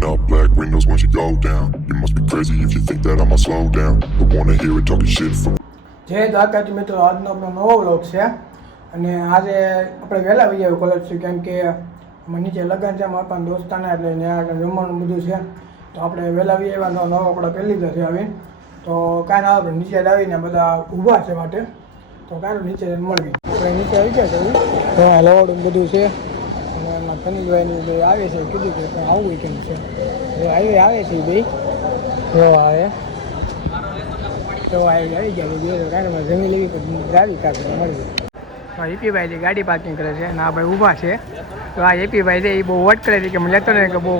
Rolling up black windows once you go down. You must be crazy if you think that I'ma slow down. I wanna hear it talking shit from જય દ્વારકાજી મિત્રો, આજનો આપણો નવો vlog છે. અને આજે આપણે વહેલા આવી આવ્યું કોલેજ કેમ કે નીચે લગ્ન છે, મારા પણ દોસ્તાના એટલે ત્યાં જમવાનું બધું છે. તો આપણે વહેલા આવી આવ્યા નવો નવો આપણે પહેલી લીધા છે આવીને તો કાંઈ ના આપણે નીચે લાવીને બધા ઊભા છે માટે. તો કાંઈ નીચે જ મળવી આપણે નીચે આવી ગયા છે તો લોડ બધું છે. અને કનિલભાઈની બે આવે છે કીધું કે પણ આવું કેમ છે. જો આવી આવે છે બે જો આવે તો આવી આવી ગયા બે ગાડીમાં જમી લેવી પછી ગાડી કાઢે મળી. હા એપીભાઈ જે ગાડી પાર્કિંગ કરે છે અને આ ભાઈ ઊભા છે. તો આ એપીભાઈ છે એ બહુ વટ કરે છે કે મને લેતો નહીં કે બહુ.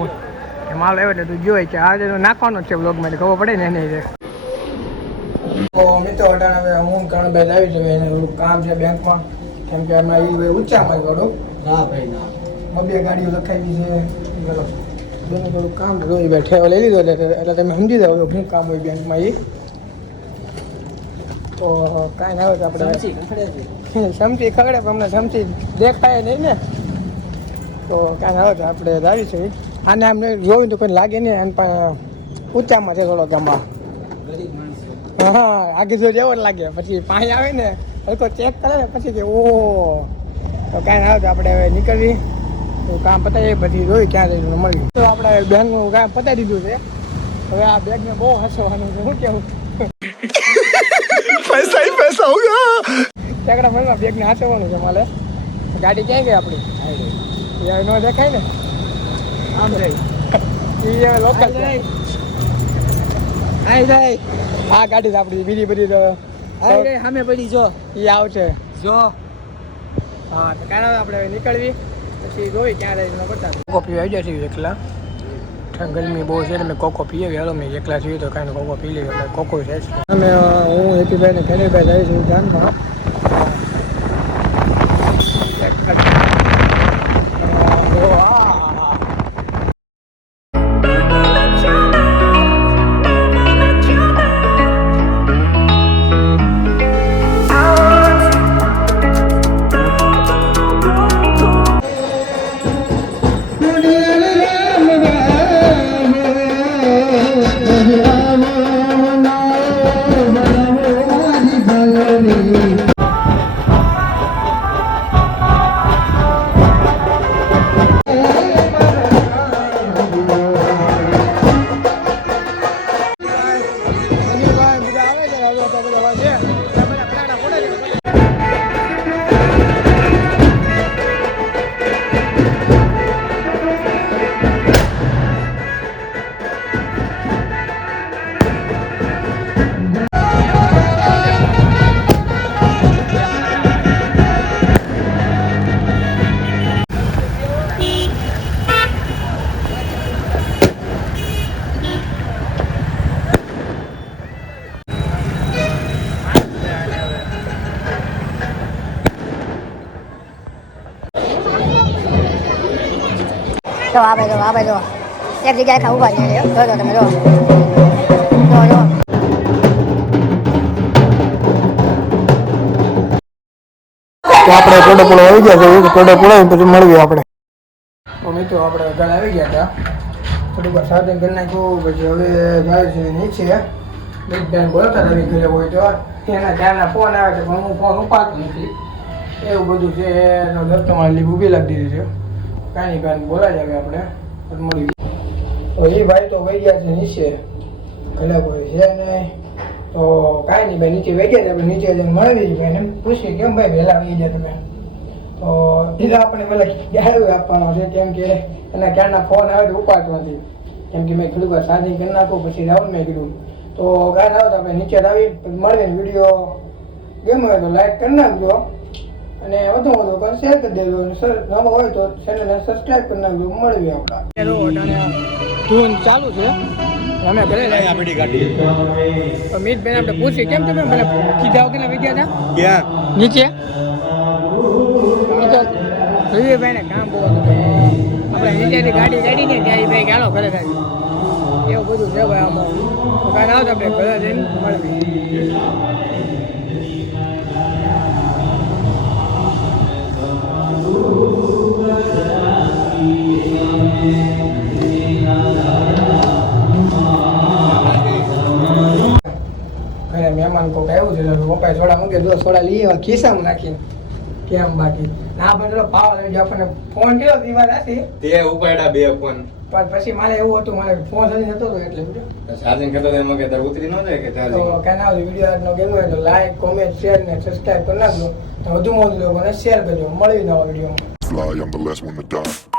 માલ આવ્યો એટલે તું જોઈ કે આજે તો નાખવાનો જ છે બ્લોગમાં એટલે ખબર પડે ને એને છે તો મિત્રો અટાણ હવે હું કરણભાઈ આવી છે એને કામ છે બેંકમાં. કેમ કે અમે એ ઊંચા માં થોડું ના ભાઈ ના. બે ગાડીઓ લખાવી છે. બેનું થોડું કામ ભાઈ ઠેવો લઈ લીધો એટલે એટલે તમે સમજી જાઓ શું કામ હોય બેંકમાં એ. તો કાંઈ ના હોય તો આપણે સમજી ખખડે ખગડે પણ અમને સમજી દેખાય નહીં ને. તો કાંઈ ના હોય તો આપણે આવી છે. આને આમ જોયું તો કોઈ લાગે નહીં અને પણ ઊંચામાં છે થોડો ગામમાં હા આગે જો જેવો જ લાગે. પછી પાણી આવે ને હલકો ચેક કરે ને પછી કે ઓ તો કાંઈ ના હોય તો આપણે હવે નીકળવી. કામ પતાવી પછી જોઈ ક્યાં જઈને મળી તો આપણે બેંકનું કામ પતાવી દીધું છે. હવે આ બેગને બહુ હસવાનું છે શું કેવું? પૈસા હી પૈસા હોગા ટેકડા મળવા બેગને હસવાનું છે મારે ગાડી ક્યાં ગઈ આપણી? યાર નો દેખાય ને. આમ રહી. એ લોકલ આઈ જાય. આ ગાડી છે આપણી બીજી બધી તો. આઈ રે સામે પડી જો. એ આવશે. જો. હા તો કારણ આપણે નીકળવી. પછી જોઈ ત્યારે કોકો પીવા આવી છે એકલા ગરમી બહુ છે ને મેં કોકો પીએ હાલો મેં એકલા છીએ તો કાંઈ કોકો પી લઈએ કોકો છે અમે હું હેપીભાઈ ને કનીરભાઈ જાય છું જાનમાં கொண்டு જો આ ભાઈ જો આ ભાઈ જો એક જગ્યાએ ખાવું ઊભા છે જો જો તમે જો. જો જો. તો આપણે ટોડો આવી ગયા છે ટોડો પૂળો પછી મળીએ આપણે. તો મિત્રો આપણે ઘણા આવી ગયા હતા. થોડીક વાર સાધન ઘર નાખ્યું પછી હવે જાય છે નીચે. બેન બોલતા રવિ ઘરે હોય તો એના ત્યારના ફોન આવે છે પણ હું ફોન ઉપાડતો નથી. એવું બધું છે એનો દત્તો તમારી લીક ઊભી લાગી દીધી છે. કાંઈ કાંઈ બોલાય આવે આપણે પછી મળીએ તો એ ભાઈ તો વહી ગયા છે નીચે કલાક કોઈ છે નહીં. તો કાંઈ નહીં, ભાઈ નીચે વહી ગયા છે, આપણે નીચે જઈને મળી ભાઈ એને પૂછીએ કેમ ભાઈ, વહેલા વહી ગયા તમે? તો પેલા આપણે પેલા ગાળું આપવાનો છે? કેમ કે એના ક્યારના ફોન આવે તો નથી કેમ કે મેં થોડીક વાર સાજી કરી નાખું, પછી રાઉન્ડ મેં કીધું. તો ગાય આવતા હોય તો આપણે નીચે આવી મળે વીડિયો ગેમ હોય તો લાઈક કરી નાખજો. અને વધુ વધુ પણ શેર કરી દેજો અને સર નવો હોય તો ચેનલને સબસ્ક્રાઇબ કરી નાખજો. મળવી આપણા ધૂન ચાલુ છે. અમે ઘરે આપણી ગાડી મિતભાઈ આપણે પૂછી કેમ તમે મને કીધા વગર વિદ્યા હતા? ક્યાં? નીચે. રવિભાઈ ને કામ બહુ હતું. આપણે નીચેથી ગાડી ગાડી ને ત્યાં ભાઈ ગાળો ઘરે ગાડી એવું બધું છે ભાઈ આમાં. કાલે આવતો આપણે ઘરે જઈને મળવી સામાન કોક આવ્યું છે પપ્પાએ સોડા મૂકી દો સોડા લઈ આવ્યા ખિસ્સામાં નાખીને. કેમ બાકી? ના પણ ચલો પાવર લઈ ગયો આપણને ફોન કર્યો દીવાર હતી તે ઉપાડ્યા બે ફોન. પણ પછી મારે એવું હતું મારે ફોન જલ્દી જતો હતો એટલે ચાર્જિંગ કરતો તો એમાં કે તાર ઉતરી ન જાય કે તો કેનાલ વિડિયો આજનો ગેમ હોય તો લાઈક કોમેન્ટ શેર ને સબસ્ક્રાઇબ કરી નાખજો. તો વધુમાં વધુ લોકોને શેર કરજો મળી નવા વિડીયોમાં. Fly, I'm the last one to die.